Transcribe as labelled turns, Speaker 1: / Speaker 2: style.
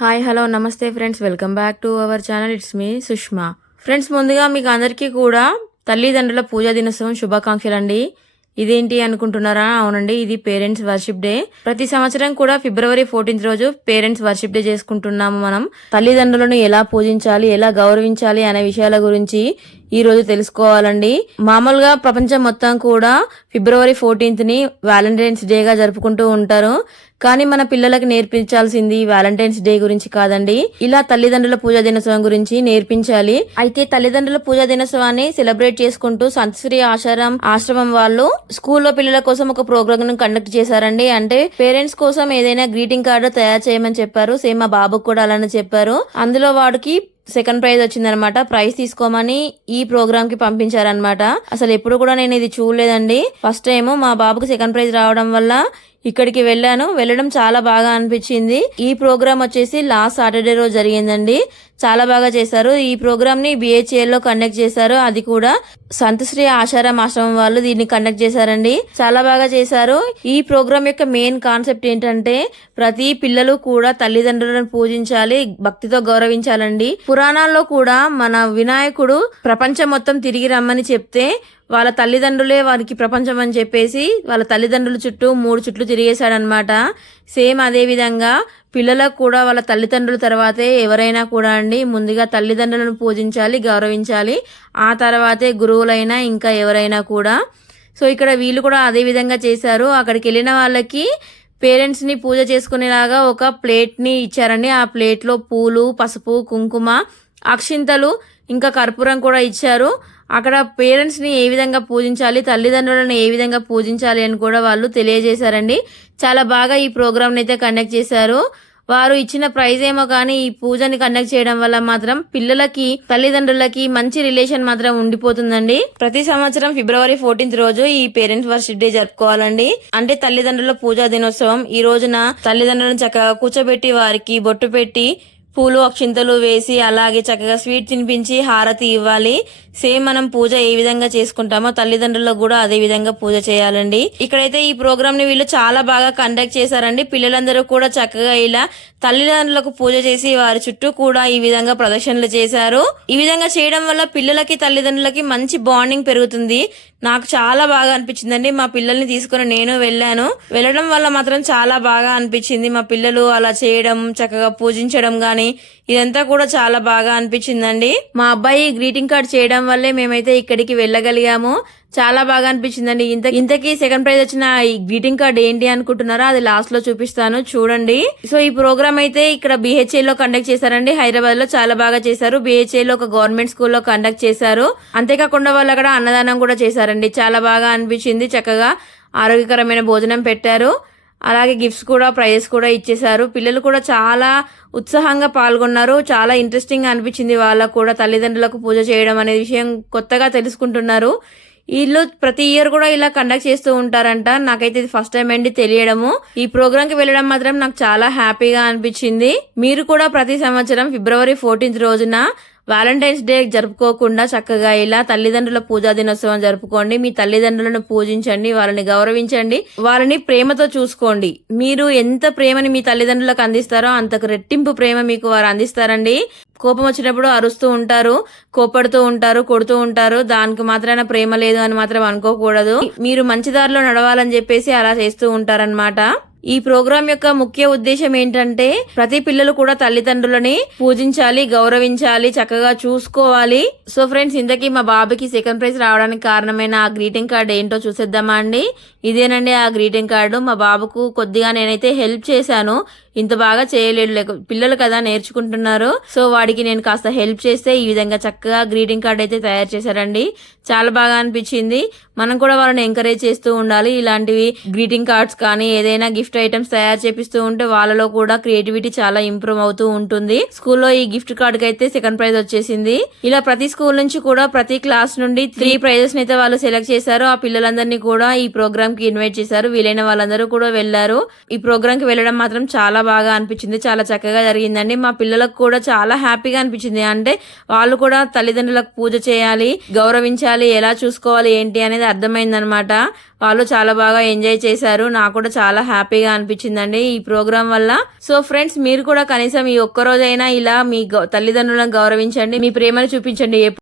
Speaker 1: Hi hello నమస్తే friends. Welcome back to our channel. It's me Sushma. Friends ముందుగా మీకు అందరికీ కూడా తల్లిదండ్రుల పూజా దినోత్సవం శుభాకాంక్షలు అండి ఇదేంటి అనుకుంటున్నారా? అవునండి ఇది పేరెంట్స్ వర్షిప్ డే. ప్రతి సంవత్సరం కూడా ఫిబ్రవరి ఫోర్టీన్త్ రోజు పేరెంట్స్ వర్షిప్ డే చేసుకుంటున్నాము మనం. తల్లిదండ్రులను ఎలా పూజించాలి ఎలా గౌరవించాలి అనే విషయాల గురించి ఈ రోజు తెలుసుకోవాలండి. మామూలుగా ప్రపంచం మొత్తం కూడా ఫిబ్రవరి ఫోర్టీన్త్ని వ్యాలంటైన్స్ డేగా జరుపుకుంటూ ఉంటారు. కానీ మన పిల్లలకి నేర్పించాల్సింది వ్యాలంటైన్స్ డే గురించి కాదండి. ఇలా తల్లిదండ్రుల పూజా దినోత్సవం గురించి నేర్పించాలి. అయితే తల్లిదండ్రుల పూజా దినోత్సవాన్ని సెలబ్రేట్ చేసుకుంటూ సంతశ్రీ ఆశ్రమం ఆశ్రమం వాళ్ళు స్కూల్లో పిల్లల కోసం ఒక ప్రోగ్రామ్ను కండక్ట్ చేశారండి. అంటే పేరెంట్స్ కోసం ఏదైనా గ్రీటింగ్ కార్డు తయారు చేయమని చెప్పారు. సేమ్ మా బాబుకు కూడా అలానే చెప్పారు. అందులో వాడికి సెకండ్ ప్రైజ్ వచ్చిందనమాట. ప్రైజ్ తీసుకోమని ఈ ప్రోగ్రామ్కి పంపించారనమాట. అసలు ఎప్పుడు కూడా నేను ఇది చూడలేదండి. ఫస్ట్ టైం మా బాబుకి సెకండ్ ప్రైజ్ రావడం వల్ల ఇక్కడికి వెళ్ళాను. వెళ్ళడం చాలా బాగా అనిపించింది. ఈ ప్రోగ్రామ్ వచ్చేసి లాస్ట్ సాటర్డే రోజు జరిగిందండి. చాలా బాగా చేశారు. ఈ ప్రోగ్రామ్ని BHAL లో కండక్ట్ చేశారు. అది కూడా సంతశ్రీ ఆశారాం ఆశ్రమం వాళ్ళు దీన్ని కండక్ట్ చేశారండి. చాలా బాగా చేశారు. ఈ ప్రోగ్రామ్ యొక్క మెయిన్ కాన్సెప్ట్ ఏంటంటే ప్రతి పిల్లలు కూడా తల్లిదండ్రులను పూజించాలి భక్తితో గౌరవించాలండి. పురాణాల్లో కూడా మన వినాయకుడు ప్రపంచం మొత్తం తిరిగి రమ్మని చెప్తే వాళ్ళ తల్లిదండ్రులే వారికి ప్రపంచం అని చెప్పేసి వాళ్ళ తల్లిదండ్రుల చుట్టూ మూడు చుట్లు తిరిగేశాడనమాట సేమ్ అదేవిధంగా పిల్లలకు కూడా వాళ్ళ తల్లిదండ్రుల తర్వాతే ఎవరైనా కూడా అండి ముందుగా తల్లిదండ్రులను పూజించాలి గౌరవించాలి. ఆ తర్వాతే గురువులైనా ఇంకా ఎవరైనా కూడా. సో ఇక్కడ వీళ్ళు కూడా అదే విధంగా చేశారు. అక్కడికి వెళ్ళిన వాళ్ళకి పేరెంట్స్ని పూజ చేసుకునేలాగా ఒక ప్లేట్ని ఇచ్చారండి. ఆ ప్లేట్లో పూలు పసుపు కుంకుమ అక్షింతలు ఇంకా కర్పూరం కూడా ఇచ్చారు. అక్కడ పేరెంట్స్ని ఏ విధంగా పూజించాలి తల్లిదండ్రులను ఏ విధంగా పూజించాలి అని కూడా వాళ్ళు తెలియజేశారండి. చాలా బాగా ఈ ప్రోగ్రామ్ని అయితే కండక్ట్ చేశారు. వారు ఇచ్చిన ప్రైజ్ ఏమో కానీ ఈ పూజని కండక్ట్ చేయడం వల్ల మాత్రం పిల్లలకి తల్లిదండ్రులకి మంచి రిలేషన్ మాత్రం ఉండిపోతుందండి. ప్రతి సంవత్సరం ఫిబ్రవరి ఫోర్టీన్త్ రోజు ఈ పేరెంట్స్ వర్షిప్ డే జరుపుకోవాలండి. అంటే తల్లిదండ్రుల పూజా దినోత్సవం. ఈ రోజున తల్లిదండ్రులను చక్కగా కూర్చోబెట్టి వారికి బొట్టు పెట్టి పూలు అక్షింతలు వేసి అలాగే చక్కగా స్వీట్ తినిపించి హారతి ఇవ్వాలి. సేమ్ మనం పూజ ఏ విధంగా చేసుకుంటామో తల్లిదండ్రులకు కూడా అదే విధంగా పూజ చేయాలండి. ఇక్కడైతే ఈ ప్రోగ్రామ్ని వీళ్ళు చాలా బాగా కండక్ట్ చేశారండి. పిల్లలందరూ కూడా చక్కగా ఇలా తల్లిదండ్రులకు పూజ చేసి వారి చుట్టూ కూడా ఈ విధంగా ప్రదర్శనలు చేశారు. ఈ విధంగా చేయడం వల్ల పిల్లలకి తల్లిదండ్రులకి మంచి బాండింగ్ పెరుగుతుంది. నాకు చాలా బాగా అనిపించిందండి. మా పిల్లల్ని తీసుకుని నేను వెళ్ళాను. వెళ్ళడం వల్ల మాత్రం చాలా బాగా అనిపించింది. మా పిల్లలు అలా చేయడం చక్కగా పూజించడం గాని ఇదంతా కూడా చాలా బాగా అనిపించిందండి. మా అబ్బాయి గ్రీటింగ్ కార్డ్ చేయడం వల్లే మేమైతే ఇక్కడికి వెళ్ళగలిగాము. చాలా బాగా అనిపించిందండి. ఇంత ఇంతకీ సెకండ్ ప్రైజ్ వచ్చిన ఈ గ్రీటింగ్ కార్డ్ ఏంటి అనుకుంటున్నారా? అది లాస్ట్లో చూపిస్తాను. చూడండి. సో ఈ ప్రోగ్రామ్ అయితే ఇక్కడ బిహెచ్ఏ లో కండక్ట్ చేశారండి. హైదరాబాద్లో చాలా బాగా చేశారు. బిహెచ్ఏ లో ఒక గవర్నమెంట్ స్కూల్లో కండక్ట్ చేశారు. అంతేకాకుండా వాళ్ళు అక్కడ అన్నదానం కూడా చేశారండి. చాలా బాగా అనిపించింది. చక్కగా ఆరోగ్యకరమైన భోజనం పెట్టారు. అలాగే గిఫ్ట్స్ కూడా ప్రైజెస్ కూడా ఇచ్చేశారు. పిల్లలు కూడా చాలా ఉత్సాహంగా పాల్గొన్నారు. చాలా ఇంట్రెస్టింగ్ అనిపించింది. వాళ్ళకు కూడా తల్లిదండ్రులకు పూజ చేయడం అనే విషయం కొత్తగా తెలుసుకుంటున్నారు. వీళ్ళు ప్రతి ఇయర్ కూడా ఇలా కండక్ట్ చేస్తూ ఉంటారంట. నాకైతే ఇది ఫస్ట్ టైం అండి తెలియడము. ఈ ప్రోగ్రామ్కి వెళ్ళడం మాత్రం నాకు చాలా హ్యాపీగా అనిపించింది. మీరు కూడా ప్రతి సంవత్సరం ఫిబ్రవరి ఫోర్టీన్త్ రోజున వ్యాలంటైన్స్ డే జరుపుకోకుండా చక్కగా ఇలా తల్లిదండ్రుల పూజా దినోత్సవం జరుపుకోండి. మీ తల్లిదండ్రులను పూజించండి వాళ్ళని గౌరవించండి వాళ్ళని ప్రేమతో చూసుకోండి. మీరు ఎంత ప్రేమని మీ తల్లిదండ్రులకు అందిస్తారో అంతకు రెట్టింపు ప్రేమ మీకు వారు అందిస్తారండి. కోపం వచ్చినప్పుడు అరుస్తూ ఉంటారు కోపడుతూ ఉంటారు కొడుతూ ఉంటారు. దానికి మాత్రాన ప్రేమ లేదు అని మాత్రం అనుకోకూడదు. మీరు మంచి దారిలో నడవాలని చెప్పేసి అలా చేస్తూ ఉంటారన్నమాట. ఈ ప్రోగ్రాం యొక్క ముఖ్య ఉద్దేశం ఏంటంటే ప్రతి పిల్లలు కూడా తల్లిదండ్రులని పూజించాలి గౌరవించాలి చక్కగా చూసుకోవాలి. సో ఫ్రెండ్స్ ఇంతకీ మా బాబుకి సెకండ్ ప్రైజ్ రావడానికి కారణమైన ఆ గ్రీటింగ్ కార్డు ఏంటో చూసేద్దామా అండి? ఇదేనండి ఆ గ్రీటింగ్ కార్డు. మా బాబుకు కొద్దిగా నేనైతే హెల్ప్ చేశాను. ఇంత బాగా చేయలేడు. లేక పిల్లలు కదా నేర్చుకుంటున్నారు. సో వాడికి నేను కాస్త హెల్ప్ చేస్తే ఈ విధంగా చక్కగా గ్రీటింగ్ కార్డ్ అయితే తయారు చేశారండి. చాలా బాగా అనిపించింది. మనం కూడా వాళ్ళని ఎంకరేజ్ చేస్తూ ఉండాలి. ఇలాంటివి గ్రీటింగ్ కార్డ్స్ కానీ ఏదైనా గిఫ్ట్ ఐటమ్స్ తయారు చేపిస్తూ ఉంటే వాళ్ళలో కూడా క్రియేటివిటీ చాలా ఇంప్రూవ్ అవుతూ ఉంటుంది. స్కూల్లో ఈ గిఫ్ట్ కార్డ్ అయితే సెకండ్ ప్రైజ్ వచ్చేసింది. ఇలా ప్రతి స్కూల్ నుంచి కూడా ప్రతి క్లాస్ నుండి త్రీ ప్రైజెస్ అయితే వాళ్ళు సెలెక్ట్ చేశారు. ఆ పిల్లలందరినీ కూడా ఈ ప్రోగ్రామ్కి ఇన్వైట్ చేశారు. వీలైన వాళ్ళందరూ కూడా వెళ్ళారు ఈ ప్రోగ్రామ్కి వెళ్ళడం మాత్రం చాలా బాగా అనిపించింది. చాలా చక్కగా జరిగిందండి. మా పిల్లలకు కూడా చాలా హ్యాపీగా అనిపించింది. అంటే వాళ్ళు కూడా తల్లిదండ్రులకు పూజ చేయాలి గౌరవించాలి ఎలా చూసుకోవాలి ఏంటి అనేది అర్థమైందనమాట. వాళ్ళు చాలా బాగా ఎంజాయ్ చేశారు. నాకు కూడా చాలా హ్యాపీగా అనిపించిందండి ఈ ప్రోగ్రామ్ వల్ల. సో ఫ్రెండ్స్ మీరు కూడా కనీసం ఈ ఒక్కరోజైనా ఇలా మీ గౌ- తల్లిదండ్రులను గౌరవించండి. మీ ప్రేమను చూపించండి.